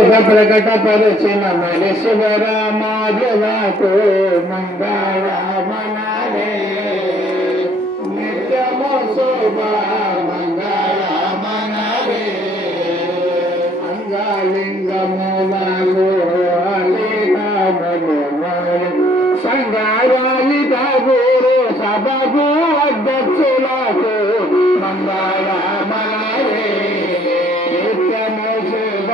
ప్రకటపరచిన మనిషివర మాధవకు మంగళమనరే నిత్యము శోభ మంగళమనరే అంగలింగములకు అలీనములు సంగారాలిత గురు సభకు అధ్యక్షులకు మంగళమనరే నిత్యము శోభ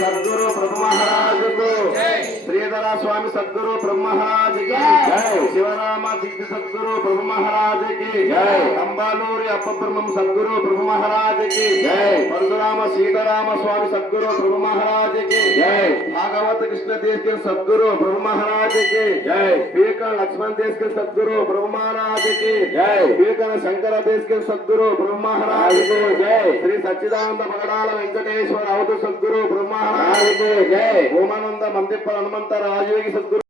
सद्गुरु प्रभु महाराज సద్గురుకు శ్రీధర స్వామి సద్గురు బ్రహ్మ మహారాజ్ కి శివరామ దిగ్గు సద్గురు ప్రభు మహారాజ్ కి కంబాలూరి అప్పబ్రహ్మం సద్గురు ప్రభు మహారాజ్ కి పరశురామ సీతారామ స్వామి సద్గురు ప్రభు మహారాజ్ కి భాగవత కృష్ణ దేశ సద్గురు ప్రభు మహారాజ్ కి పీక లక్ష్మణ్ దేశ సద్గురు ప్రభు మహారాజ్ కి పీకన శంకర దేశ సద్గురు ప్రభు మహారాజ్ కి శ్రీ సచ్చిదానంద పగడాల వెంకటేశ్వర అవధు సద్గురు ప్రభు మహారాజ్ కి ఓమానంద మందిప్ప హనుమంత రాజయోగి సద్గురు